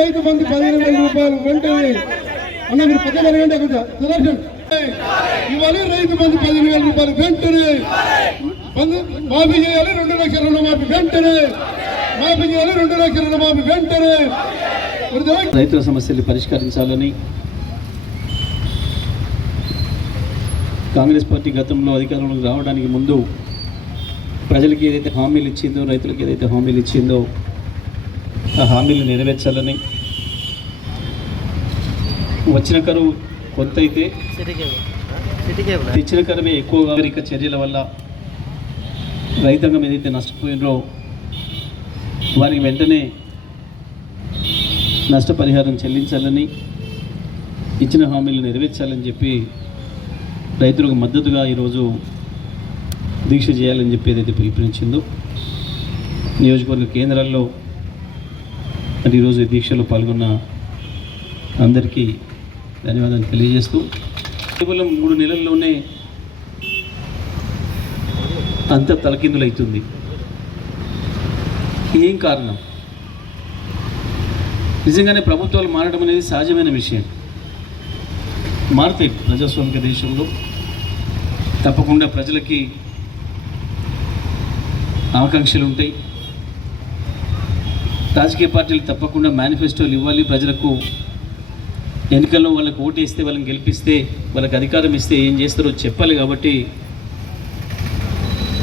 రైతు బంధు 15,000 రూపాయలు వెంటనే అన్న మీరు పక్కన జరగండి అక్కడ సుదర్శన్ ఇవ్వాలి రైతు బంధు 15,000 రూపాయలు వెంటనే మాఫీ చేయాలి 2 లక్షల రుణమాఫీ వెంటనే మాఫీ చేయాలి 2 లక్షల రుణమాఫీ వెంటనే రైతుల సమస్యలు పరిష్కరించాలని కాంగ్రెస్ పార్టీ గతంలో అధికారంలోకి రావడానికి ముందు ప్రజలకు ఏదైతే హామీలు ఇచ్చిందో రైతులకు ఏదైతే హామీలు ఇచ్చిందో ఆ హామీలు నెరవేర్చాలని వచ్చిన కరువు కొంత అయితే తెచ్చిన కరువే ఎక్కువ నాగరిక చర్యల వల్ల రైతాంగం ఏదైతే నష్టపోయినో వారికి వెంటనే నష్టపరిహారం చెల్లించాలని ఇచ్చిన హామీలు నెరవేర్చాలని చెప్పి రైతులకు మద్దతుగా ఈరోజు దీక్ష చేయాలని చెప్పి ఏదైతే పిలుపునిచ్చిందో నియోజకవర్గ కేంద్రాల్లో మరి ఈరోజు ఈ దీక్షలో పాల్గొన్న అందరికీ ధన్యవాదాలు తెలియజేస్తూ కేవలం 3 నెలల్లోనే అంత తలకిందులవుతుంది. ఏం కారణం? నిజంగానే ప్రభుత్వాలు మారడం అనేది సహజమైన విషయం. మారుతాయి ప్రజాస్వామిక దేశంలో. తప్పకుండా ప్రజలకి ఆకాంక్షలు ఉంటాయి. రాజకీయ పార్టీలు తప్పకుండా మేనిఫెస్టోలు ఇవ్వాలి. ప్రజలకు ఎన్నికల్లో వాళ్ళకి ఓటు వేస్తే వాళ్ళని గెలిపిస్తే వాళ్ళకి అధికారం ఇస్తే ఏం చేస్తారో చెప్పాలి. కాబట్టి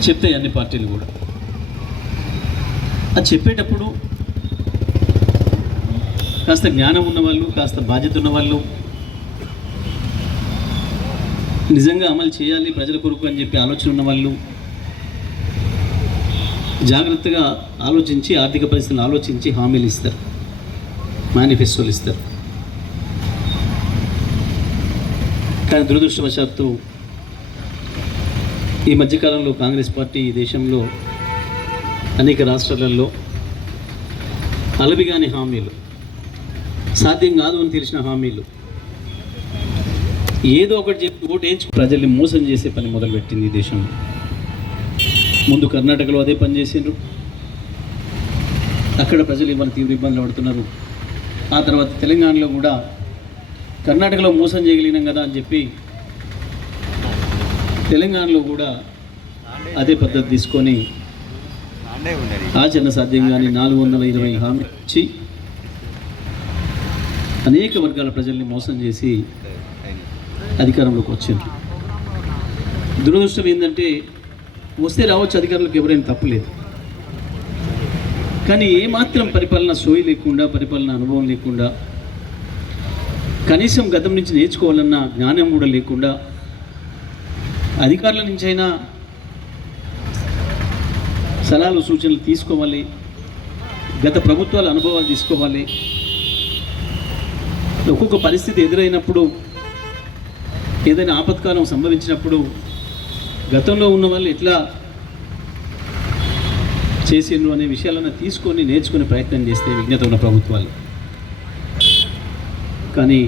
చెప్తాయి అన్ని పార్టీలు కూడా. అది చెప్పేటప్పుడు కాస్త జ్ఞానం ఉన్నవాళ్ళు, కాస్త బాధ్యత ఉన్నవాళ్ళు, నిజంగా అమలు చేయాలి ప్రజల కొరకు అని చెప్పి ఆలోచన ఉన్నవాళ్ళు జాగ్రత్తగా ఆలోచించి ఆర్థిక పరిస్థితులను ఆలోచించి హామీలు ఇస్తారు, మేనిఫెస్టోలు ఇస్తారు. కానీ దురదృష్టవశాత్తు ఈ మధ్యకాలంలో కాంగ్రెస్ పార్టీ ఈ దేశంలో అనేక రాష్ట్రాలలో అలవిగాని హామీలు, సాధ్యం కాదు అని తెలిసిన హామీలు, ఏదో ఒకటి చెప్పి ఓటు వేయించు ప్రజల్ని మోసం చేసే పని మొదలుపెట్టింది ఈ దేశంలో. ముందు కర్ణాటకలో అదే పని చేసిండ్రు. అక్కడ ప్రజలు ఇవాళ తీవ్ర ఇబ్బందులు పడుతున్నారు. ఆ తర్వాత తెలంగాణలో కూడా కర్ణాటకలో మోసం చేయగలిగినాం కదా అని చెప్పి తెలంగాణలో కూడా అదే పద్ధతి తీసుకొని ఆచరణ సాధ్యంగానే 420 హామీ ఇచ్చి అనేక వర్గాల ప్రజల్ని మోసం చేసి అధికారంలోకి వచ్చింది. దురదృష్టం ఏంటంటే వస్తే రావచ్చు, అధికారులకు ఎవరైనా తప్పులేదు. కానీ ఏమాత్రం పరిపాలన సోయి లేకుండా, పరిపాలన అనుభవం లేకుండా, కనీసం గతం నుంచి నేర్చుకోవాలన్న జ్ఞానం కూడా లేకుండా, అధికారుల నుంచైనా సలహాలు సూచనలు తీసుకోవాలి, గత ప్రభుత్వాల అనుభవాలు తీసుకోవాలి. ఒక్కొక్క పరిస్థితి ఎదురైనప్పుడు, ఏదైనా ఆపత్కాలం సంభవించినప్పుడు గతంలో ఉన్న వాళ్ళు ఎట్లా చేసిండ్రు అనే విషయాలను తీసుకొని నేర్చుకునే ప్రయత్నం చేస్తే విజ్ఞత ఉన్న ప్రభుత్వాలు. కానీ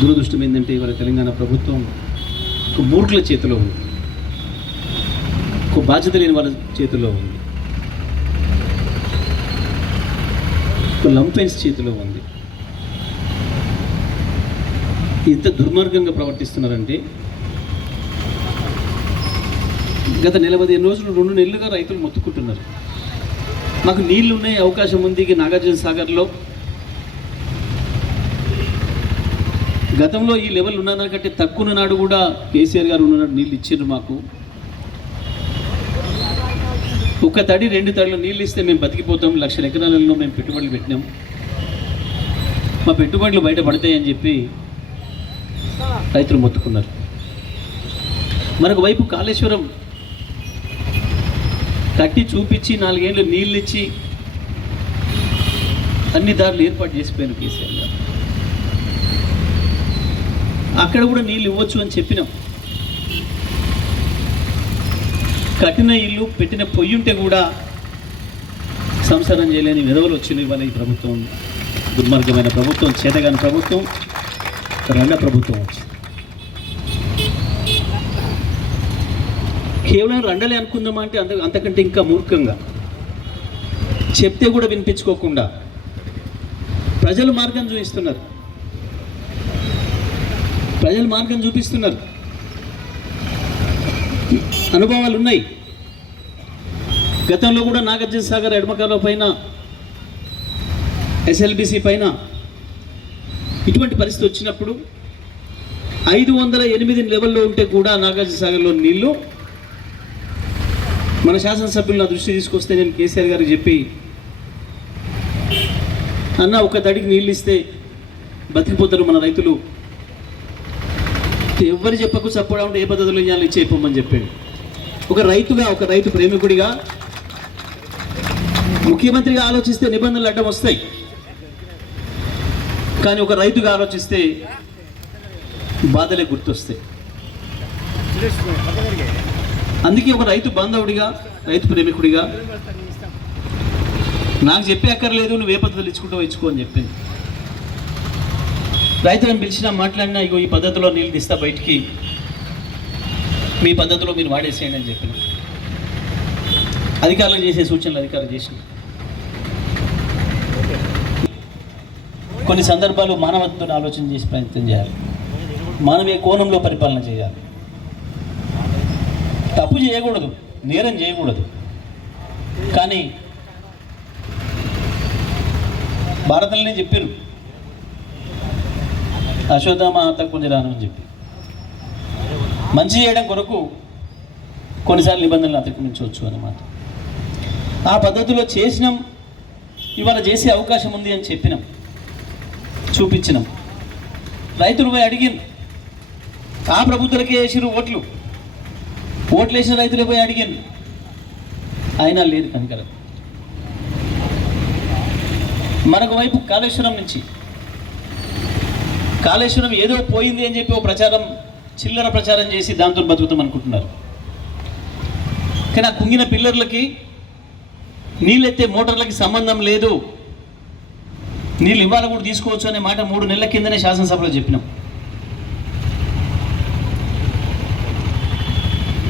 దురదృష్టం ఏంటంటే ఇవాళ తెలంగాణ ప్రభుత్వం ఒక మూర్ఖుల చేతిలో ఉంది, ఒక బాధ్యత లేని వాళ్ళ చేతిలో ఉంది, ఒక లంపెన్స్ చేతిలో ఉంది. ఎంత దుర్మార్గంగా ప్రవర్తిస్తున్నారంటే గత 15 రోజులు 2 నెలలుగా రైతులు మొత్తుకుంటున్నారు. మాకు నీళ్లు ఉన్నాయి, అవకాశం ఉంది. నాగార్జున సాగర్లో గతంలో ఈ లెవెల్ ఉన్నదానికంటే తక్కువ నాడు కూడా కేసీఆర్ గారు ఉన్ననాడు నీళ్ళు ఇచ్చారు మాకు. ఒక తడి 2 తడిలో నీళ్ళు ఇస్తే మేము బతికిపోతాం, 1,00,000 ఎకరాలలో మేము పెట్టుబడులు పెట్టినాం, మా పెట్టుబడులు బయట పడతాయని చెప్పి రైతులు మొత్తుకున్నారు. మరొక వైపు కాళేశ్వరం కట్టి చూపించి 4 ఏళ్ళు నీళ్ళు ఇచ్చి అన్ని దారులు ఏర్పాటు చేసిపోయాను కేసీఆర్ గారు. అక్కడ కూడా నీళ్ళు ఇవ్వచ్చు అని చెప్పినాం. కట్టిన ఇల్లు పెట్టిన పొయ్యి ఉంటే కూడా సంసారం చేయలేని విధవలు వచ్చింది ఇవాళ ఈ ప్రభుత్వం. దుర్మార్గమైన ప్రభుత్వం, చేతగాని ప్రభుత్వం, రంగ ప్రభుత్వం వచ్చింది. కేవలం రండలే అనుకుందామా అంటే అంతకంటే ఇంకా మూర్ఖంగా చెప్తే కూడా వినిపించుకోకుండా ప్రజలు మార్గం చూపిస్తున్నారు, ప్రజలు మార్గం చూపిస్తున్నారు. అనుభవాలు ఉన్నాయి. గతంలో కూడా నాగార్జున సాగర్ ఎడమకాలువ పైన, ఎస్ఎల్బిసి పైన ఇటువంటి పరిస్థితి వచ్చినప్పుడు 508 లెవెల్లో ఉంటే కూడా నాగార్జున సాగర్లో నీళ్లు మన శాసనసభ్యులు నా దృష్టి తీసుకొస్తే నేను కేసీఆర్ గారికి చెప్పి, అన్న ఒక తడికి నీళ్ళు ఇస్తే బతికిపోతారు మన రైతులు, ఎవరు చెప్పకు సపోర్ట్ ఉంటే ఏ పద్ధతిలో ఇవ్వాలి ఇచ్చేయమని చెప్పాడు. ఒక రైతుగా, ఒక రైతు ప్రేమికుడిగా, ముఖ్యమంత్రిగా ఆలోచిస్తే నిబంధనలు అడ్డం వస్తాయి, కానీ ఒక రైతుగా ఆలోచిస్తే బాధలే గుర్తొస్తాయి. అందుకే ఒక రైతు బాంధవుడిగా, రైతు ప్రేమికుడిగా నాకు చెప్పే అక్కర్లేదు, నువ్వు ఏ పద్ధతులు ఇచ్చుకో అని చెప్పింది. రైతులను పిలిచినా, మాట్లాడినా, ఇగో ఈ పద్ధతిలో నీళ్ళు తీస్తా బయటికి, మీ పద్ధతిలో మీరు వాడేసేయండి అని చెప్పిన. అధికారులు చేసే సూచనలు అధికారులు చేసిన. కొన్ని సందర్భాలు మానవత్వం ఆలోచన చేసి ప్రయత్నం చేయాలి, మానవీయ కోణంలో పరిపాలన చేయాలి. తప్పు చేయకూడదు, నేరం చేయకూడదు, కానీ భారతంలోనే చెప్పారు అశోధమ ఆతకుంజరాను అని చెప్పి, మంచి చేయడం కొరకు కొన్నిసార్లు నిబంధనలు అతిక్రమించవచ్చు అన్నమాట. ఆ పద్ధతిలో చేసినాం, ఇవాళ చేసే అవకాశం ఉంది అని చెప్పినాం, చూపించినాం. రైతులు పోయి అడిగిన, ఆ ప్రభుత్వాలకే వేసిరు ఓట్లు వేసిన రైతులే పోయి అడిగాను, అయినా లేదు కనికరం. మరొక వైపు కాళేశ్వరం నుంచి, కాళేశ్వరం ఏదో పోయింది అని చెప్పి ఓ ప్రచారం, చిల్లర ప్రచారం చేసి దాంతో బతుకుతాం అనుకుంటున్నారు. కానీ ఆ కుంగిన పిల్లర్లకి, నీళ్ళెత్తే మోటార్లకి సంబంధం లేదు, నీళ్ళు ఇవాళ కూడా తీసుకోవచ్చు అనే మాట 3 నెలల కిందనే శాసనసభలో చెప్పినాం.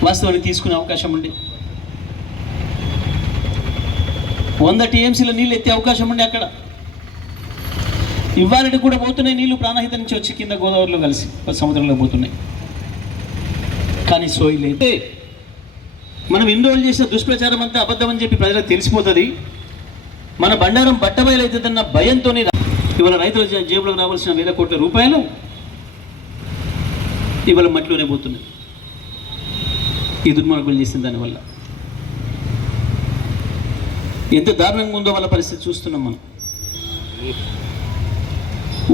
వాస్తవానికి తీసుకునే అవకాశం ఉండి 100 టీఎంసీల నీళ్ళు ఎత్తే అవకాశం ఉండి అక్కడ ఇవాళకి కూడా పోతున్నాయి నీళ్లు, ప్రాణహిత నుంచి వచ్చి కింద గోదావరిలో కలిసి సముద్రంలో పోతున్నాయి. కానీ సోయి లేదు. మనం ఎన్ని రోజులు చేసిన దుష్ప్రచారం అంతా అబద్ధం అని చెప్పి ప్రజలకు తెలిసిపోతుంది. మన బండారం బట్టబయలవుతుందన్న భయంతో ఇవాళ రైతుల జేబులకు రావాల్సిన 1,000 కోట్ల రూపాయలు ఇవాళ మట్టిలోనే పోతున్నాయి. ఈ దుర్మార్గులు చేసిన దానివల్ల ఎంత దారుణంగా ఉందో వాళ్ళ పరిస్థితి చూస్తున్నాం మనం.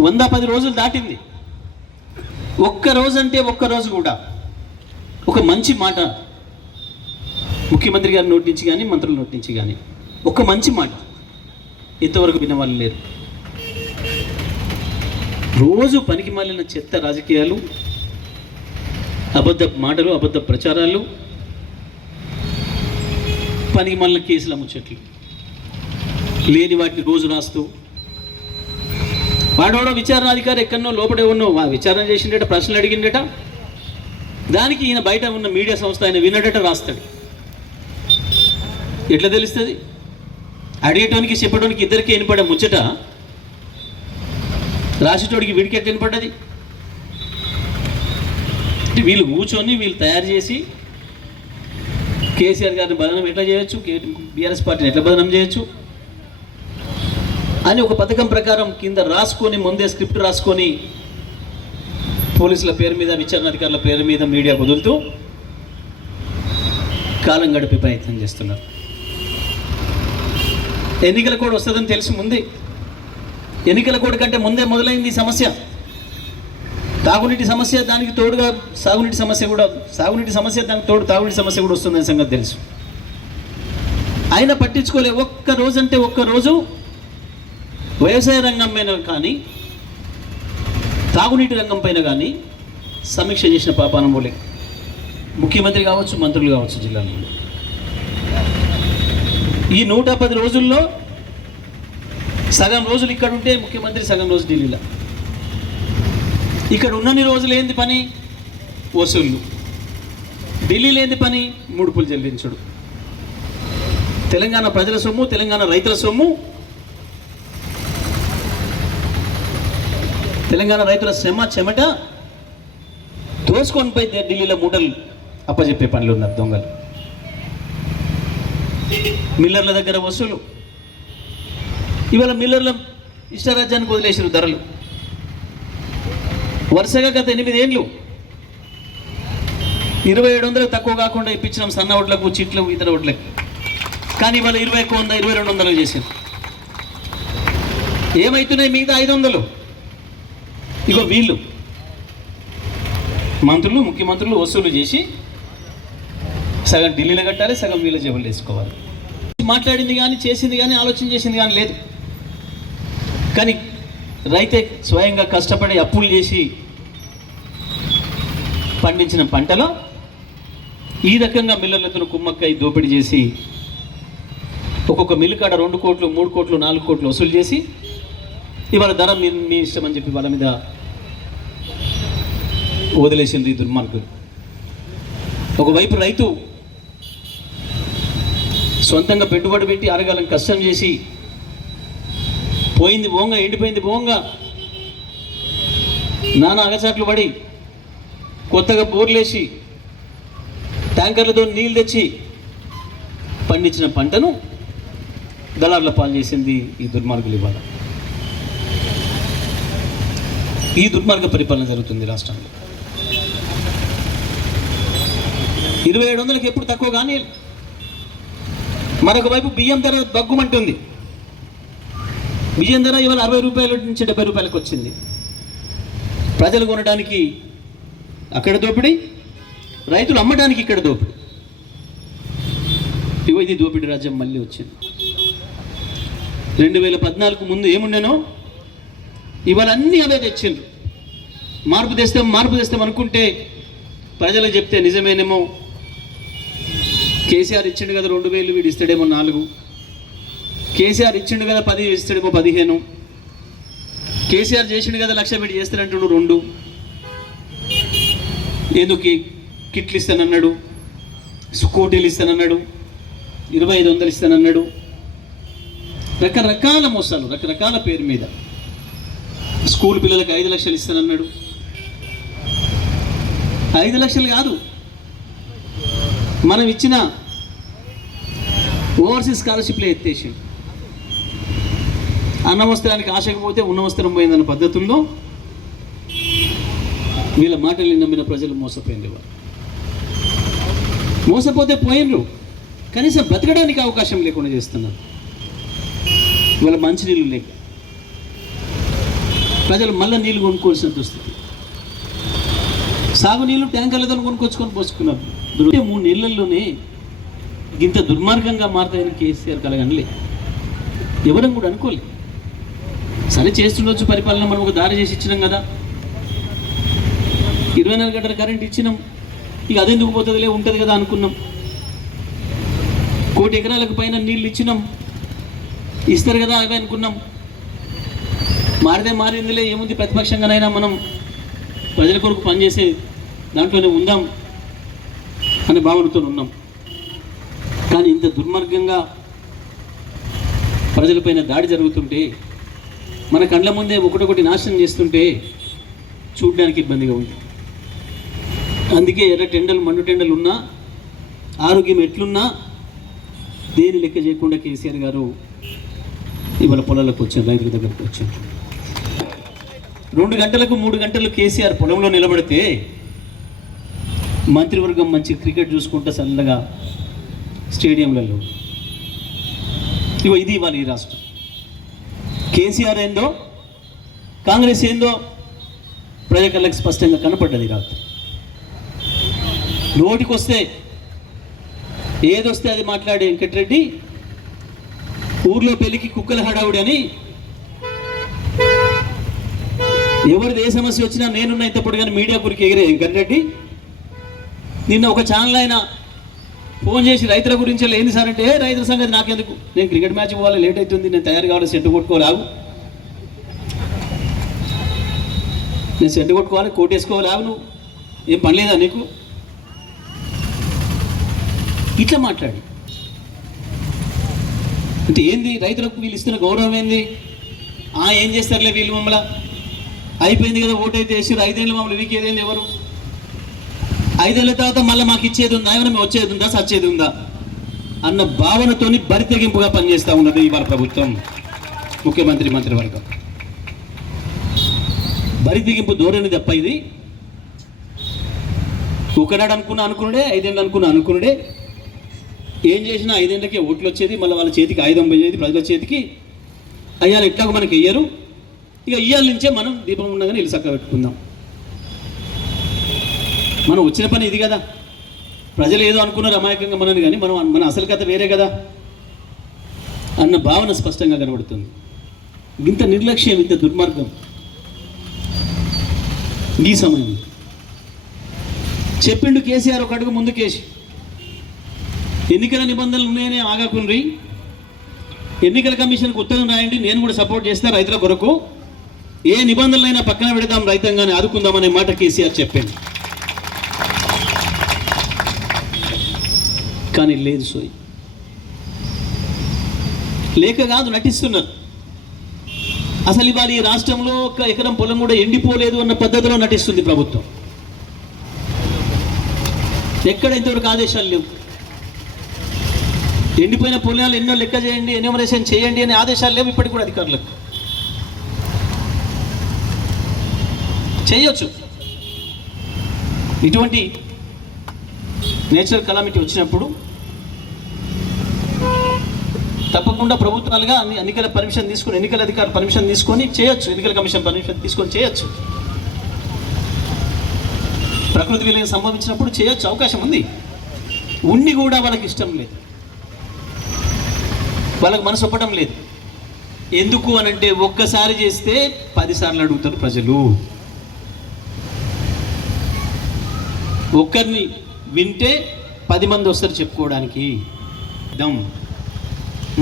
110 రోజులు దాటింది. ఒక్కరోజు అంటే ఒక్కరోజు కూడా ఒక మంచి మాట ముఖ్యమంత్రి గారి నోటి నుంచి కానీ, మంత్రుల నోటి నుంచి కానీ ఒక మంచి మాట ఇంతవరకు వినవాళ్ళు లేరు. రోజు పనికి మాలిన చెత్త రాజకీయాలు, అబద్ధ మాటలు, అబద్ధ ప్రచారాలు, పనికి మాలిన కేసుల ముచ్చట్లు, లేని వాటిని రోజు రాస్తూ, వాడోడో విచారణాధికారి ఎక్కడనో లోపడే ఉన్నో విచారణ చేసిండట, ప్రశ్నలు అడిగిండట, దానికి ఈయన బయట ఉన్న మీడియా సంస్థ ఆయన విన్నడట రాస్తాడు. ఎట్లా తెలుస్తుంది? అడిగేటోనికి చెప్పడానికి ఇద్దరికి వినపడే ముచ్చట రాసేటోడికి వీడికి ఎట్లా వినపడ్డది? వీళ్ళు కూర్చొని వీళ్ళు తయారు చేసి కేసీఆర్ గారిని బదనం ఎట్లా చేయొచ్చు, బీఆర్ఎస్ పార్టీని ఎట్లా బదనం చేయొచ్చు అని ఒక పథకం ప్రకారం కింద రాసుకొని, ముందే స్క్రిప్ట్ రాసుకొని పోలీసుల పేరు మీద, విచారణాధికారుల పేరు మీద మీడియా వదులుతూ కాలం గడిపే ప్రయత్నం చేస్తున్నారు. ఎన్నికల కోడ్ వస్తుందని తెలిసి ముందే, ఎన్నికల కోడ్ కంటే ముందే మొదలైంది ఈ సమస్య. తాగునీటి సమస్య, దానికి తోడుగా సాగునీటి సమస్య కూడా, సాగునీటి సమస్య దానికి తోడు తాగునీటి సమస్య కూడా వస్తుందని సంగతి తెలుసు. అయినా పట్టించుకోలే. ఒక్కరోజు అంటే ఒక్కరోజు వ్యవసాయ రంగం పైన కానీ, తాగునీటి రంగం పైన కానీ సమీక్ష చేసిన పాపానం పోలే. ముఖ్యమంత్రి కావచ్చు, మంత్రులు కావచ్చు జిల్లాలో. ఈ 110 రోజుల్లో సగం రోజులు ఇక్కడ ఉంటే ముఖ్యమంత్రి, సగం రోజు ఢిల్లీలో. ఇక్కడ ఉన్నన్ని రోజులు ఏంది పని? వసూళ్ళు. ఢిల్లీలో ఏంది పని? ముడుపులు చెల్లించడు. తెలంగాణ ప్రజల సొమ్ము, తెలంగాణ రైతుల సొమ్ము తెలంగాణ రైతుల శ్రమ చెమట తోసుకొని పోయి ఢిల్లీలో మూటలు అప్పచెప్పే పనులు ఉన్నారు దొంగలు. మిల్లర్ల దగ్గర వసూలు. ఇవాళ మిల్లర్ల ఇష్టరాజ్యానికి వదిలేసారు ధరలు. వరుసగా గత 8 ఏళ్ళు 2700 తక్కువ కాకుండా ఇప్పించినాం సన్న వడ్లకు, చీట్లకు, ఇతర వడ్లకు. కానీ ఇవాళ 2100, 2200 చేసాం. ఏమవుతున్నాయి మిగతా 500? ఇగో వీళ్ళు మంత్రులు, ముఖ్యమంత్రులు వసూలు చేసి సగం ఢిల్లీలో కట్టాలి, సగం వీళ్ళ జేబులు వేసుకోవాలి. మాట్లాడింది కానీ, చేసింది కానీ, ఆలోచన చేసింది కానీ లేదు. కానీ రైతే స్వయంగా కష్టపడి అప్పులు చేసి పండించిన పంటలో ఈ రకంగా మిల్లర్లతో కుమ్మక్కై దోపిడీ చేసి ఒక్కొక్క మిల్లు కాడ 2 కోట్లు, 3 కోట్లు, 4 కోట్లు వసూలు చేసి ఇవాళ ధర మీ ఇష్టం అని చెప్పి వాళ్ళ మీద వదిలేసింది ఈ దుర్మార్గులు. ఒకవైపు రైతు సొంతంగా పెట్టుబడి పెట్టి అరగాలం కష్టం చేసి పోయింది బోంగా, ఎండిపోయింది బోంగా, నానా అగచాట్లు పడి కొత్తగా బోర్లేసి ట్యాంకర్లతో నీళ్ళు తెచ్చి పండించిన పంటను దళార్ల పాలు చేసింది ఈ దుర్మార్గులు. ఇవాళ ఈ దుర్మార్గ పరిపాలన జరుగుతుంది రాష్ట్రంలో. 2700కి ఎప్పుడు తక్కువ కానీ. మరొక వైపు బియ్యం ధర బగ్గుమంటుంది. బియ్యం ధర ఇవాళ 60 రూపాయల నుంచి 70 రూపాయలకు వచ్చింది. ప్రజలు కొనడానికి అక్కడ దోపిడీ, రైతులు అమ్మడానికి ఇక్కడ దోపిడీ. ఇది దోపిడీ రాజ్యం మళ్ళీ వచ్చింది. 2014 ముందు ఏముండేనో ఇవాళ అన్నీ అవే తెచ్చిండ్రు. మార్పు తెస్తాం అనుకుంటే ప్రజలకు చెప్తే నిజమేనేమో. కేసీఆర్ ఇచ్చిండు కదా 2000, వీడు ఇస్తాడేమో 4. కేసీఆర్ ఇచ్చిండు కదా 10, ఇస్తాడేమో 15. కేసీఆర్ చేసిండు కదా 1,00,000, వీడు చేస్తాడంటుడు 2. ఎందుకు కిట్లు ఇస్తానన్నాడు, స్కూటీలు ఇస్తానన్నాడు, 2500 ఇస్తానన్నాడు. రకరకాల మోసాలు, రకరకాల పేరు మీద. స్కూల్ పిల్లలకు 5 లక్షలు ఇస్తానన్నాడు. 5 లక్షలు కాదు, మనం ఇచ్చిన ఓవర్సీస్ స్కాలర్షిప్లో ఎత్తేసి అన్న వస్త్రానికి ఆశకు పోతే ఉన్న వస్త్రం పోయిందన్న పద్ధతుల్లో వీళ్ళ మాటల్ని నమ్మిన ప్రజలు మోసపోయింది. మోసపోతే పోయినరు, కనీసం బ్రతకడానికి అవకాశం లేకుండా చేస్తున్నారు. ఇవాళ మంచినీళ్ళు లేక ప్రజలు మళ్ళీ నీళ్ళు కొనుక్కోవాల్సిన దుస్థితి. సాగునీళ్ళు ట్యాంకర్లతో కొనుక్కొచ్చుకొని పోసుకున్నారు. 3 నెలల్లోనే ఇంత దుర్మార్గంగా మారుతాయని కేసీఆర్ కలగనలే, ఎవరం కూడా అనుకోలేదు. సరే చేస్తుండొచ్చు పరిపాలన, మనం ఒక దారి చేసి ఇచ్చినాం కదా, 24 గంటల కరెంట్ ఇచ్చినాం, ఇక అదెందుకు పోతుందిలే, ఉంటుంది కదా అనుకున్నాం. 1 కోటి ఎకరాలకు పైన నీళ్ళు ఇచ్చినాం, ఇస్తారు కదా అవి అనుకున్నాం. మారితే మారిందిలే, ఏముంది, ప్రతిపక్షంగానైనా మనం ప్రజల కొరకు పనిచేసే దాంట్లోనే ఉందాం అనే భావనతో ఉన్నాం. కానీ ఇంత దుర్మార్గంగా ప్రజలపైన దాడి జరుగుతుంటే, మన కళ్ళ ముందే ఒకటొకటి నాశనం చేస్తుంటే చూడడానికి ఇబ్బందిగా ఉంది. అందుకే ఎర్ర టెండలు, మండు టెండలు ఉన్నా, ఆరోగ్యం ఎట్లున్నా దేని లెక్క చేయకుండా కేసీఆర్ గారు ఇవాళ పొలాలకు వచ్చారు, రైతుల దగ్గరకు వచ్చారు. 2 గంటలకు 3 గంటలు కేసీఆర్ పొలంలో నిలబడితే మంత్రివర్గం మంచి క్రికెట్ చూసుకుంటూ చల్లగా స్టేడియంలలో. ఇది ఇవాళ ఈ రాష్ట్రం. కేసీఆర్ ఏందో, కాంగ్రెస్ ఏందో ప్రజలకు స్పష్టంగా కనపడ్డది రాత్రి. నోటికొస్తే ఏదొస్తే అది మాట్లాడే వెంకటరెడ్డి ఊర్లో పెళ్లికి కుక్కల హడావుడి అని, ఎవరిది ఏ సమస్య వచ్చినా నేనున్న ఇంతప్పుడు కానీ మీడియా గురికి ఎగిరే వెంకటరెడ్డి నిన్న ఒక ఛానల్ అయినా ఫోన్ చేసి రైతుల గురించి ఏంది సార్ అంటే, రైతుల సంగతి నాకెందుకు, నేను క్రికెట్ మ్యాచ్ పోవాలి, లేట్ అవుతుంది, నేను తయారు కావాలి, సెట్ కొట్టుకోవాలి, ఆగు, నేను సెట్ కొట్టుకోవాలి, కోట్ వేసుకోవాలి, ఆగు, నువ్వు ఏం పని లేదా నీకు, ఇట్లా మాట్లాడి. అంటే ఏంది రైతులకు వీళ్ళు ఇస్తున్న గౌరవం ఏంది? ఏం చేస్తారులే వీళ్ళు మమ్మల్ని, అయిపోయింది కదా, ఓటైతే వేసి 5 ఏళ్ళు మమ్మల్ని వీకేదేంది ఎవరు? 5 ఏళ్ళ తర్వాత మళ్ళీ మాకు ఇచ్చేది ఉందా, ఏమైనా మేము వచ్చేది ఉందా, సచ్చేది ఉందా అన్న భావనతోని బరితెగింపుగా పనిచేస్తూ ఉన్నది ఇవాళ ప్రభుత్వం, ముఖ్యమంత్రి మంత్రివర్గం. బరితెగింపు ధోరణి తప్ప ఇది. ఒకనాడు అనుకున్నాడే, 5 ఏళ్ళు అనుకున్నాడే, ఏం చేసినా 5 ఏళ్ళకే ఓట్లు వచ్చేది, మళ్ళీ వాళ్ళ చేతికి ఆయుధం పోయేది, ప్రజల చేతికి. అయ్యాలి ఎట్లాగో మనకి వెయ్యరు, ఇక ఇయ్యాల నుంచే మనం దీపం ఉండగానే ఇల్లు చక్క పెట్టుకుందాం. మనం వచ్చిన పని ఇది కదా. ప్రజలు ఏదో అనుకున్నారు అమాయకంగా మనని, కానీ మన అసలు కథ వేరే కదా అన్న భావన స్పష్టంగా కనబడుతుంది. ఇంత నిర్లక్ష్యం, ఇంత దుర్మార్గం ఈ సమయం. చెప్పిండు కేసీఆర్ ఒక అడుగు ముందుకేసి, ఎన్నికల నిబంధనలు ఉన్నాయని ఆగాకుండ్రి, ఎన్నికల కమిషన్కి ఉత్తరం రాయండి, నేను కూడా సపోర్ట్ చేస్తాను రైతుల కొరకు, ఏ నిబంధనలైనా పక్కన పెడదాం, రైతాంగాన్ని ఆదుకుందామనే మాట కేసీఆర్ చెప్పింది. కానీ లేదు సోయి, లేక కాదు, నటిస్తున్నారు. అసలు ఇవాళ ఈ రాష్ట్రంలో 1 ఎకరం పొలం కూడా ఎండిపోలేదు అన్న పద్ధతిలో నటిస్తుంది ప్రభుత్వం. ఎక్కడ ఇంతవరకు ఆదేశాలు లేవు. ఎండిపోయిన పొలాలు ఎన్నో లెక్క చేయండి, ఎన్యూమరేషన్ చేయండి అనే ఆదేశాలు లేవు ఇప్పటికి కూడా అధికారులకు. చేయొచ్చు. ఇటువంటి నేచురల్ కలామిటీ వచ్చినప్పుడు తప్పకుండా ప్రభుత్వాలుగా ఎన్నికల పర్మిషన్ తీసుకొని, ఎన్నికల అధికారులు పర్మిషన్ తీసుకొని చేయొచ్చు, ఎన్నికల కమిషన్ పర్మిషన్ తీసుకొని చేయొచ్చు. ప్రకృతి విలయం సంభవించినప్పుడు చేయొచ్చు, అవకాశం ఉంది. ఉండి కూడా వాళ్ళకి ఇష్టం లేదు, వాళ్ళకి మనసు ఒప్పడం లేదు. ఎందుకు అనంటే ఒక్కసారి చేస్తే 10 సార్లు అడుగుతారు ప్రజలు. ఒక్కరిని వింటే 10 మంది వస్తారు చెప్పుకోవడానికి.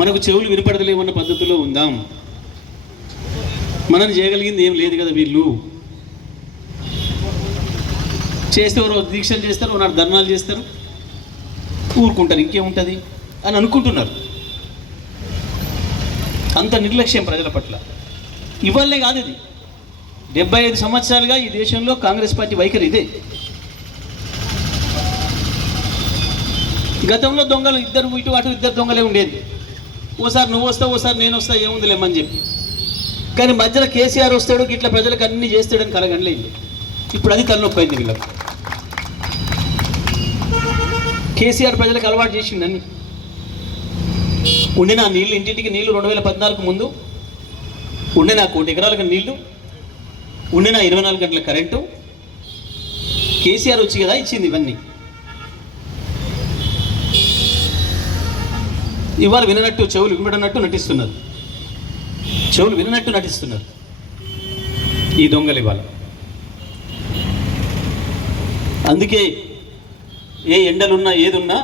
మనకు చెవులు వినపడలేమన్న పద్ధతిలో ఉందాం. మనం చేయగలిగింది ఏం లేదు కదా. వీళ్ళు చేస్తే ఎవరో దీక్షలు చేస్తారు, ఒకనాడు ధర్నాలు చేస్తారు, ఊరుకుంటారు, ఇంకేముంటుంది అని అనుకుంటున్నారు. అంత నిర్లక్ష్యం ప్రజల పట్ల. ఇవాళే కాదు, ఇది 75 సంవత్సరాలుగా ఈ దేశంలో కాంగ్రెస్ పార్టీ వైఖరి ఇదే. గతంలో దొంగలు ఇద్దరు ఇటు అటు, 2 దొంగలే ఉండేది. ఓసారి నువ్వు వస్తావు, ఓసారి నేను వస్తా, ఏముందిలేమని చెప్పి. కానీ మధ్యలో కేసీఆర్ వస్తాడు, ఇట్లా ప్రజలకు అన్ని చేస్తాడని కలగనలేదు. ఇప్పుడు అది తలనొప్పైంది వీళ్ళకు. కేసీఆర్ ప్రజలకు అలవాటు చేసిండని ఉండిన నీళ్ళు, ఇంటింటికి నీళ్లు 2014 ముందు ఉండిన 1 కోటి ఎకరాలకు నీళ్లు, ఉండిన 24 గంటల కరెంటు కేసీఆర్ వచ్చి కదా ఇచ్చింది ఇవన్నీ. ఇవాళ విననట్టు, చెవులు వినబడినట్టు నటిస్తున్నారు, చెవులు విననట్టు నటిస్తున్నారు ఈ దొంగలు ఇవాళ. అందుకే ఏ ఎండలున్నా ఏదున్నా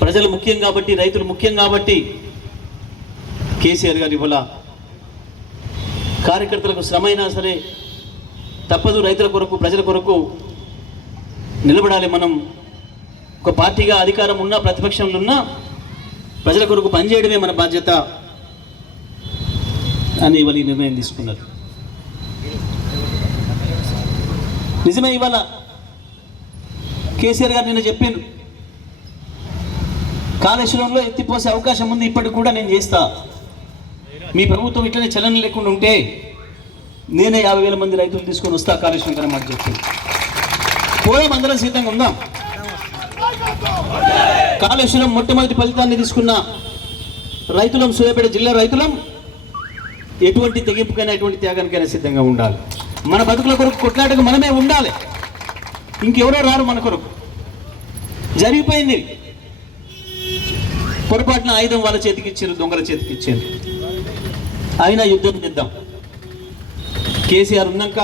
ప్రజలు ముఖ్యం కాబట్టి, రైతులు ముఖ్యం కాబట్టి కేసీఆర్ గారు ఇవాళ కార్యకర్తలకు శ్రమ అయినా సరే తప్పదు, రైతుల కొరకు, ప్రజల కొరకు నిలబడాలి. మనం ఒక పార్టీగా అధికారం ఉన్నా, ప్రతిపక్షంలో ఉన్నా ప్రజల కొరకు పనిచేయడమే మన బాధ్యత అని ఇవాళ ఈ నిర్ణయం తీసుకున్నారు. నిజమే, ఇవాళ కేసీఆర్ గారు నిన్న చెప్పాను, కాళేశ్వరంలో ఎత్తిపోసే అవకాశం ఉంది, ఇప్పటికి కూడా నేను చేస్తా. మీ ప్రభుత్వం ఇట్లనే చలనం లేకుండా ఉంటే నేనే 50,000 మంది రైతులు తీసుకొని వస్తా కాళేశ్వరం కన్నా మాట చెప్తాను. పోదాం, అందరం సిద్ధంగా ఉందాం. కాళేశ్వరం మొట్టమొదటి ఫలితాన్ని తీసుకున్న రైతులం, సూర్యాపేట జిల్లా రైతులం ఎటువంటి తెగింపుకైనా, ఎటువంటి త్యాగానికైనా సిద్ధంగా ఉండాలి. మన బతుకుల కొరకు కొట్లాటకు మనమే ఉండాలి, ఇంకెవరో రారు మన కొరకు. జరిగిపోయింది, పొరపాటున ఆయుధం వాళ్ళ చేతికి ఇచ్చారు, దొంగల చేతికి ఇచ్చారు. అయినా యుద్ధం చేద్దాం. కేసీఆర్ ఉన్నాక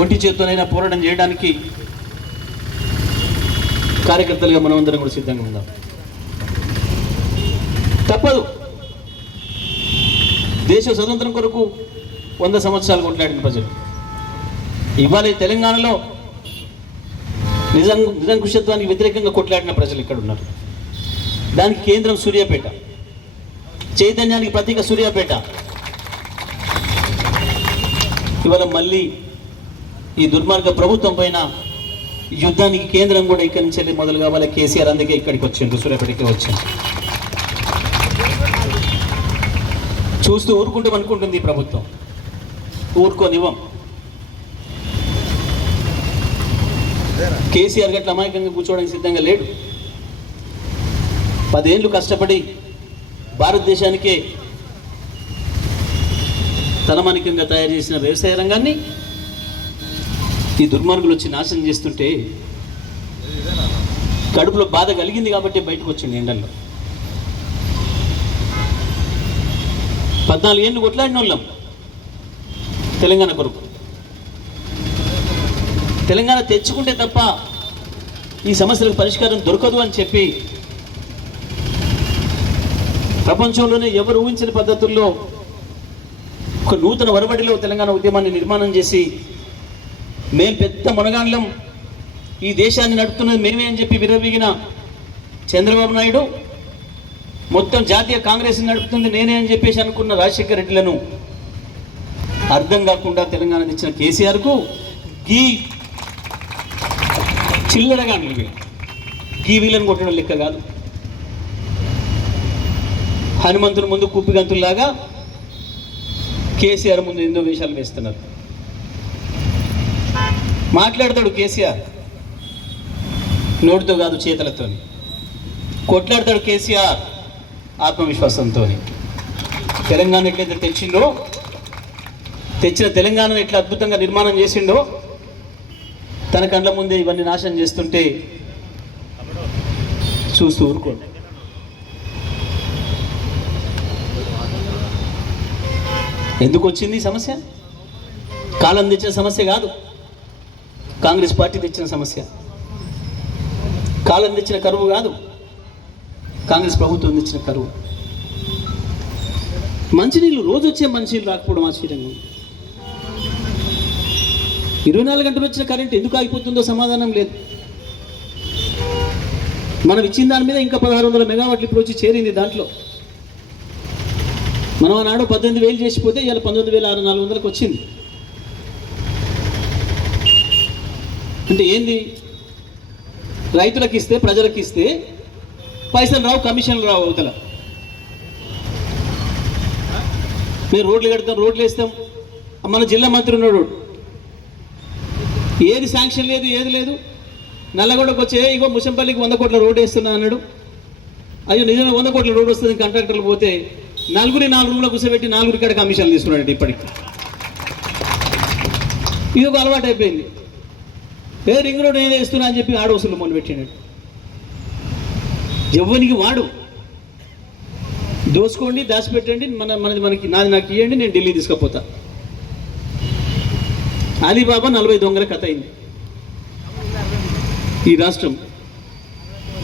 ఒంటి చేత్తోనైనా పోరాటం చేయడానికి కార్యకర్తలుగా మనం అందరం కూడా సిద్ధంగా ఉందాం. తప్పదు. దేశ స్వతంత్రం కొరకు 100 సంవత్సరాలు కొట్లాడిన ప్రజలు ఇవాళ తెలంగాణలో నిరంకుశత్వానికి వ్యతిరేకంగా కొట్లాడిన ప్రజలు ఇక్కడ ఉన్నారు. దానికి కేంద్రం సూర్యాపేట, చైతన్యానికి ప్రతీక సూర్యాపేట. ఇవాళ మళ్ళీ ఈ దుర్మార్గ ప్రభుత్వం పైన యుద్ధానికి కేంద్రం కూడా ఇక్కడి నుంచి వెళ్ళి మొదలు కావాలి. కేసీఆర్ అందుకే ఇక్కడికి వచ్చిండు, సూర్యాపేటకి వచ్చింది. చూస్తూ ఊరుకుంటాం అనుకుంటుంది ఈ ప్రభుత్వం. ఊరుకోనివ్వం. కేసీఆర్ గట్ల అమాయకంగా కూర్చోవడానికి సిద్ధంగా లేడు. 10 ఏళ్ళు కష్టపడి భారతదేశానికే తలమానికంగా తయారు చేసిన వ్యవసాయ రంగాన్ని ఈ దుర్మార్గులు వచ్చి నాశనం చేస్తుంటే కడుపులో బాధ కలిగింది కాబట్టి బయటకు వచ్చింది ఎండల్లో. 14 ఏళ్ళు కొట్లాడిన వాళ్ళం తెలంగాణ కొరకు. తెలంగాణ తెచ్చుకుంటే తప్ప ఈ సమస్యలకు పరిష్కారం దొరకదు అని చెప్పి ప్రపంచంలోనే ఎవరు ఊహించిన పద్ధతుల్లో ఒక నూతన వరవడిలో తెలంగాణ ఉద్యమాన్ని నిర్మాణం చేసి మేము పెద్ద మునగాండ్లం, ఈ దేశాన్ని నడుపుతున్నది మేమే అని చెప్పి విరవీగిన చంద్రబాబు నాయుడు మొత్తం జాతీయ కాంగ్రెస్ని నడుపుతుంది నేనే అని చెప్పేసి అనుకున్న రాజశేఖర రెడ్డిలను అర్థం కాకుండా తెలంగాణ తెచ్చిన కేసీఆర్కు ఈ చిల్లరగా ఈ వీళ్ళని కొట్టడం లెక్క కాదు. హనుమంతుని ముందు కుప్పిగంతుల్లాగా కేసీఆర్ ముందు ఎన్నో వేషాలు వేస్తున్నారు. మాట్లాడతాడు కేసీఆర్ నోటితో కాదు చేతులతో, కొట్లాడతాడు కేసీఆర్ ఆత్మవిశ్వాసంతో. తెలంగాణ ఎట్లయితే తెచ్చిండో, తెచ్చిన తెలంగాణను ఎట్లా అద్భుతంగా నిర్మాణం చేసిండో తన కళ్ళ ముందే ఇవన్నీ నాశనం చేస్తుంటే చూస్తూ ఊరుకోండి. ఎందుకు వచ్చింది సమస్య? కాలం తెచ్చిన సమస్య కాదు, కాంగ్రెస్ పార్టీ తెచ్చిన సమస్య. కాలం తెచ్చిన కరువు కాదు, కాంగ్రెస్ ప్రభుత్వం తెచ్చిన కరువు. మంచినీళ్ళు రోజు వచ్చే మంచినీళ్ళు రాకపోవడం ఆశ్చర్యంగా ఉంది. 24 గంటలు వచ్చిన కరెంట్ ఎందుకు ఆగిపోతుందో సమాధానం లేదు. మనం ఇచ్చిన దాని మీద ఇంకా 1600 మెగావాట్లు ఇప్పుడు వచ్చి చేరింది. దాంట్లో మనం ఆనాడు 18,000 చేసిపోతే ఇవాళ 19,400కు వచ్చింది. అంటే ఏంది? రైతులకు ఇస్తే, ప్రజలకు ఇస్తే పైసలు రావు, కమిషన్లు రావు. అవతల మేము రోడ్లు కడతాం, రోడ్లు వేస్తాం. మన జిల్లా మంత్రి ఉన్నాడు, ఏది శాంక్షన్ లేదు, ఏది లేదు. నల్లగొండకు వచ్చే ఇగో ముషంపల్లికి 100 కోట్ల రోడ్డు వేస్తున్నా అన్నాడు. అయ్యో నిజమే 100 కోట్ల రోడ్డు వస్తుంది. కాంట్రాక్టర్లు పోతే 4 రూమ్లో కూర్చోబెట్టి 4 కాడ కమిషన్లు తీసుకున్నాడు. ఇప్పటికి ఇది ఒక అలవాటు అయిపోయింది. రింగ్ రోడ్ ఏదో వేస్తున్నా అని చెప్పి ఆడ వసూలు మొన్న పెట్టినాడు. ఎవ్వనికి వాడు దోసుకోండి, దాచిపెట్టండి, మనకి నాది నాకు ఇవ్వండి, నేను ఢిల్లీ తీసుకుపోతా. అలీబాబా 40 దొంగల కథ అయింది. ఈ రాష్ట్రం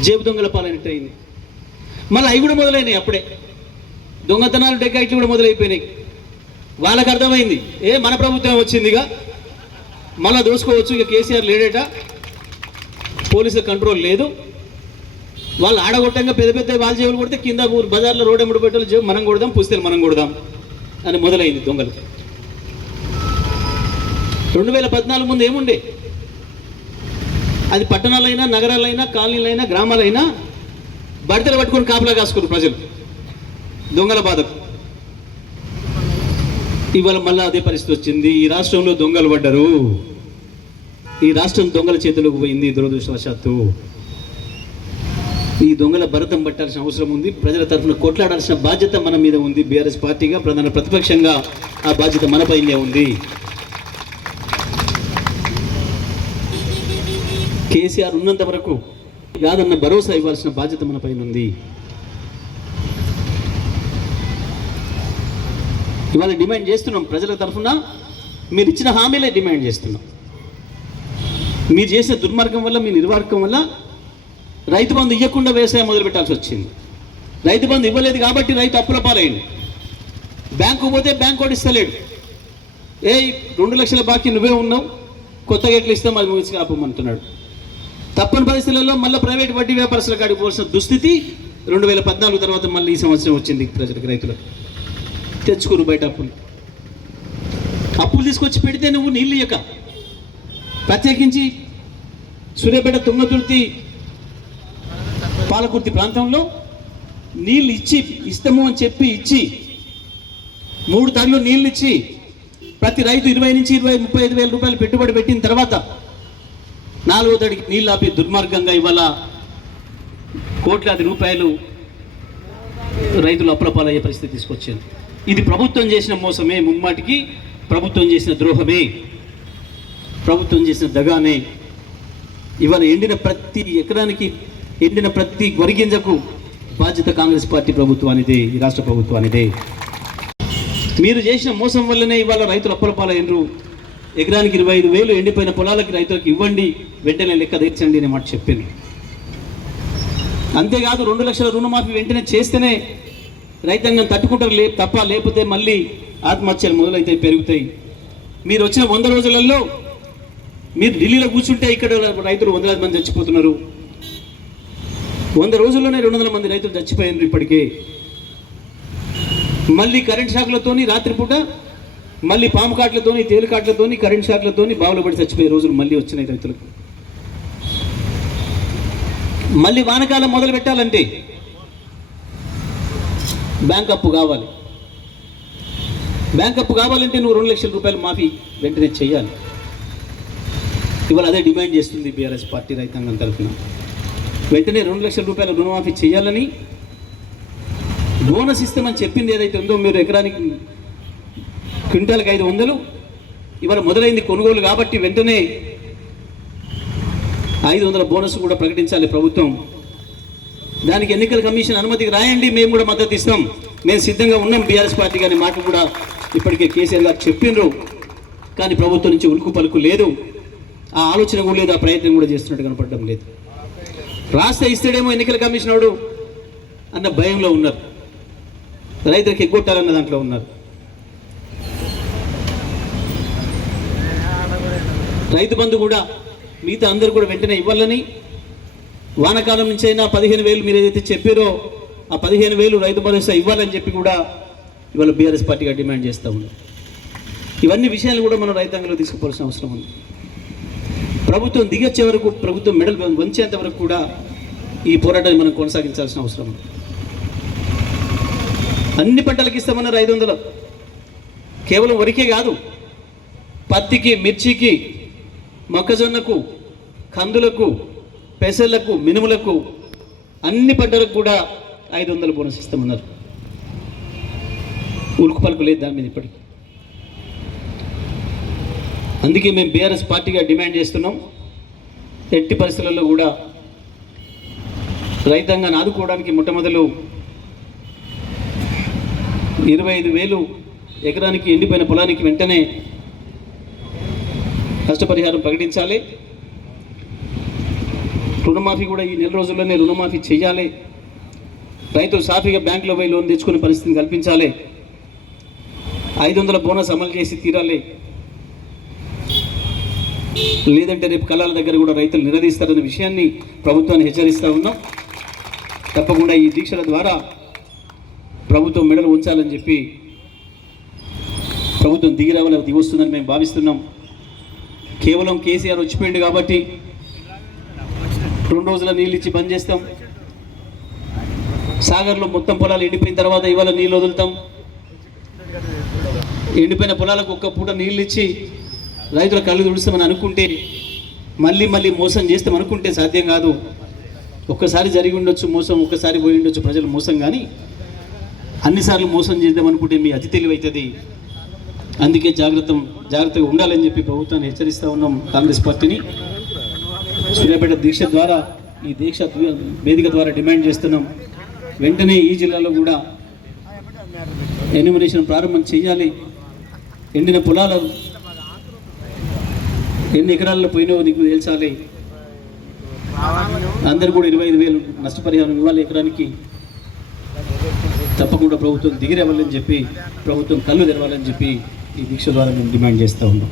జేబు దొంగల పాలనట్టు అయింది. మళ్ళీ అవి కూడా మొదలైనాయి. అప్పుడే దొంగతనాలు, డెకాయిట్లు కూడా మొదలైపోయినాయి. వాళ్ళకి అర్థమైంది మన ప్రభుత్వం వచ్చిందిగా మళ్ళీ దోసుకోవచ్చు. ఇక కేసీఆర్ లేడేట, పోలీసుల కంట్రోల్ లేదు. వాళ్ళు ఆడగొట్టంగా పెద్ద పెద్ద వాళ్ళ జేబులు కొడితే కింద బజార్లో రోడ్ ఎమ్మడి పెట్టాలి, జేబు మనం కొడదాం, పుస్తలు మనం కొడదాం అని మొదలైంది దొంగలు. 2014 ముందు ఏముండే? అది పట్టణాలైనా, నగరాలైనా, కాలనీలైనా, గ్రామాలైనా బడితలు పట్టుకొని కాపలా కాసుకున్నారు ప్రజలు దొంగల బాధకు. ఇవాళ మళ్ళీ అదే పరిస్థితి వచ్చింది. ఈ రాష్ట్రంలో దొంగలు పడ్డారు. ఈ రాష్ట్రం దొంగల చేతిలోకి పోయింది దురదృష్టవశాత్తు. ఈ దొంగల భరతం పట్టాల్సిన అవసరం ఉంది. ప్రజల తరఫున కొట్లాడాల్సిన బాధ్యత మన మీద ఉంది. బీఆర్ఎస్ పార్టీగా, ప్రధాన ప్రతిపక్షంగా ఆ బాధ్యత మనపైనే ఉంది. కేసీఆర్ ఉన్నంత వరకు కాదన్న భరోసా ఇవ్వాల్సిన బాధ్యత మన పైన ఉంది. ఇవాళ డిమాండ్ చేస్తున్నాం ప్రజల తరఫున. మీరు ఇచ్చిన హామీలే డిమాండ్ చేస్తున్నాం. మీరు చేసిన దుర్మార్గం వల్ల, మీ నిర్వాహకం వల్ల రైతు బంధు ఇవ్వకుండా వ్యవసాయం మొదలు పెట్టాల్సి వచ్చింది. రైతు బంధు ఇవ్వలేదు కాబట్టి రైతు అప్పుల పాలైంది. బ్యాంకు పోతే బ్యాంకు కూడా ఇస్తలేడు. 2 లక్షల బాకీ నువ్వే ఉన్నావు, కొత్తగా ఎట్లా ఇస్తాం అది ముగిసి ఆపమంటున్నాడు. తప్పని పరిస్థితులలో మళ్ళీ ప్రైవేట్ వడ్డీ వ్యాపారస్తుల కాడికి పోవాల్సిన దుస్థితి 2014 తర్వాత మళ్ళీ ఈ సంవత్సరం వచ్చింది. ప్రజలకు, రైతులకు తెచ్చుకోరు బయట అప్పులు. అప్పులు తీసుకొచ్చి పెడితే నువ్వు నీళ్ళు ఇయ్యక, ప్రత్యేకించి సూర్యాపేట తుంగతుర్తి పాలకుర్తి ప్రాంతంలో నీళ్ళు ఇస్తాము అని చెప్పి ఇచ్చి 3 తడులు నీళ్ళు ఇచ్చి ప్రతి రైతు 20 నుంచి 35 వేల రూపాయలు పెట్టుబడి పెట్టిన తర్వాత 4వ తడికి నీళ్ళు ఆపి దుర్మార్గంగా ఇవాళ కోట్లాది రూపాయలు రైతులు అప్పులపాలయ్యే పరిస్థితి తీసుకొచ్చింది. ఇది ప్రభుత్వం చేసిన మోసమే, ముమ్మాటికి ప్రభుత్వం చేసిన ద్రోహమే, ప్రభుత్వం చేసిన దగానే. ఇవాళ ఎండిన ప్రతి ఎకరానికి, ఎండిన ప్రతి వరిగింజకు బాధ్యత కాంగ్రెస్ పార్టీ ప్రభుత్వానిదే, ఈ రాష్ట్ర ప్రభుత్వానిదే. మీరు చేసిన మోసం వల్లనే ఇవాళ రైతులు అప్పులపాలయ్యారు. ఎకరానికి 25,000 ఎండిపోయిన పొలాలకి రైతులకు ఇవ్వండి, వెంటనే లెక్క తీర్చండి అనే మాట చెప్పింది. అంతేకాదు 2 లక్షల రుణమాఫీ వెంటనే చేస్తేనే రైతాంగం తట్టుకుంటారు తప్ప లేకపోతే మళ్ళీ ఆత్మహత్యలు మొదలైతే పెరుగుతాయి. మీరు వచ్చిన 100 రోజులలో మీరు ఢిల్లీలో కూర్చుంటే ఇక్కడ రైతులు 100,000 మంది చచ్చిపోతున్నారు. 100 రోజుల్లోనే 200 మంది రైతులు చచ్చిపోయినారు ఇప్పటికే. మళ్ళీ కరెంట్ షాక్లతోని రాత్రిపూట, మళ్ళీ పాము కాట్లతోని, తేలికాట్లతోని, కరెంట్ షాక్లతోని బావులు పడి చచ్చిపోయే రోజులు మళ్ళీ వచ్చినాయి రైతులకు. మళ్ళీ వానకాలం మొదలు పెట్టాలంటే బ్యాంక్ అప్పు కావాలి. బ్యాంక్ అప్పు కావాలంటే నువ్వు 2 లక్షల రూపాయలు మాఫీ వెంటనే చేయాలి. ఇవాళ అదే డిమాండ్ చేస్తుంది బీఆర్ఎస్ పార్టీ రైతాంగం తరఫున. వెంటనే 2 లక్షల రూపాయల రుణమాఫీ చేయాలని, బోనస్ ఇస్తామని చెప్పింది ఏదైతే ఉందో, మీరు ఎకరానికి క్వింటాల్కి 500, ఇవాళ మొదలైంది కొనుగోలు కాబట్టి వెంటనే 500 బోనస్ కూడా ప్రకటించాలి ప్రభుత్వం. దానికి ఎన్నికల కమిషన్ అనుమతికి రాయండి, మేము కూడా మద్దతు ఇస్తాం, మేము సిద్ధంగా ఉన్నాం బీఆర్ఎస్ పార్టీ గారి మాట కూడా ఇప్పటికే కేసీఆర్ గారు చెప్పిండ్రు. కానీ ప్రభుత్వం నుంచి ఉలుకు పలుకు లేదు, ఆ ఆలోచన కూడా లేదు, ఆ ప్రయత్నం కూడా చేస్తున్నట్టు కనపడడం లేదు. రాస్తే ఇస్తాడేమో ఎన్నికల కమిషన్ వాడు అన్న భయంలో ఉన్నారు, రైతులకు ఎగ్గొట్టాలన్న దాంట్లో ఉన్నారు. రైతు బంధు కూడా మిగతా అందరూ కూడా వెంటనే ఇవ్వాలని, వానాకాలం నుంచి అయినా 15,000 మీరు ఏదైతే చెప్పారో ఆ 15,000 రైతు భరోసా ఇవ్వాలని చెప్పి కూడా ఇవాళ బీఆర్ఎస్ పార్టీగా డిమాండ్ చేస్తూ ఉన్నారు. ఇవన్నీ విషయాలు కూడా మనం రైతాంగంలో తీసుకుపోవాల్సిన అవసరం ఉంది. ప్రభుత్వం దిగొచ్చే వరకు, ప్రభుత్వం మెడల్ వంచేంత వరకు కూడా ఈ పోరాటాన్ని మనం కొనసాగించాల్సిన అవసరం ఉంది. అన్ని పంటలకు ఇస్తామన్నారు 500, కేవలం వరికే కాదు, పత్తికి, మిర్చికి, మొక్కజొన్నకు, కందులకు, పెసలకు, మినుములకు, అన్ని పంటలకు కూడా 500 బోనస్ ఇస్తామన్నారు. ఉలుకు పలుకు లేదు దాని మీద ఇప్పటికి. అందుకే మేము బీఆర్ఎస్ పార్టీగా డిమాండ్ చేస్తున్నాం, ఎట్టి పరిస్థితులలో కూడా రైతాంగాన్ని ఆదుకోవడానికి మొట్టమొదలు 25,000 ఎకరానికి ఎండిపోయిన పొలానికి వెంటనే నష్టపరిహారం ప్రకటించాలి. రుణమాఫీ కూడా ఈ 4 రోజుల్లోనే రుణమాఫీ చేయాలి. రైతులు సాఫీగా బ్యాంకులో పోయి లోన్ తెచ్చుకునే పరిస్థితిని కల్పించాలి. 500 బోనస్ అమలు చేసి తీరాలి. లేదంటే రేపు కళాల దగ్గర కూడా రైతులు నిలదీస్తారన్న విషయాన్ని ప్రభుత్వాన్ని హెచ్చరిస్తూ ఉన్నాం. తప్పకుండా ఈ దీక్షల ద్వారా ప్రభుత్వం మెడలు ఉంచాలని చెప్పి, ప్రభుత్వం దిగి రావాలని, దిగి వస్తుందని మేము భావిస్తున్నాం. కేవలం కేసీఆర్ వచ్చిపోయింది కాబట్టి 2 రోజుల నీళ్ళు ఇచ్చి బంద్ చేస్తాం. సాగర్లో మొత్తం పొలాలు ఎండిపోయిన తర్వాత ఇవాళ నీళ్ళు వదులుతాం. ఎండిపోయిన పొలాలకు ఒక్క పూట నీళ్ళు ఇచ్చి రైతుల కళ్ళు తుడుస్తామని అనుకుంటే, మళ్ళీ మోసం చేస్తాం అనుకుంటే సాధ్యం కాదు. ఒక్కసారి జరిగి ఉండొచ్చు మోసం, ఒక్కసారి పోయి ఉండొచ్చు ప్రజలు మోసం, కానీ అన్నిసార్లు మోసం చేద్దాం అనుకుంటే మీ అతి తెలివైతుంది. అందుకే జాగ్రత్తగా ఉండాలని చెప్పి ప్రభుత్వాన్ని హెచ్చరిస్తూ ఉన్నాం. కాంగ్రెస్ పార్టీని సూర్యాపేట దీక్ష ద్వారా, ఈ దీక్ష వేదిక ద్వారా డిమాండ్ చేస్తున్నాం. వెంటనే ఈ జిల్లాలో కూడా ఎన్యూమరేషన్ ప్రారంభం చేయాలి. ఎండిన పొలాలు ఎన్ని ఎకరాల్లో పోయినావో నీకు తెలుసాలి. అందరు కూడా 25,000 నష్టపరిహారం ఇవ్వాలి ఎకరానికి. తప్పకుండా ప్రభుత్వం దిగిరవ్వాలని చెప్పి, ప్రభుత్వం కళ్ళు తెరవాలని చెప్పి ఈ దీక్ష ద్వారా మేము డిమాండ్ చేస్తూ ఉన్నాం.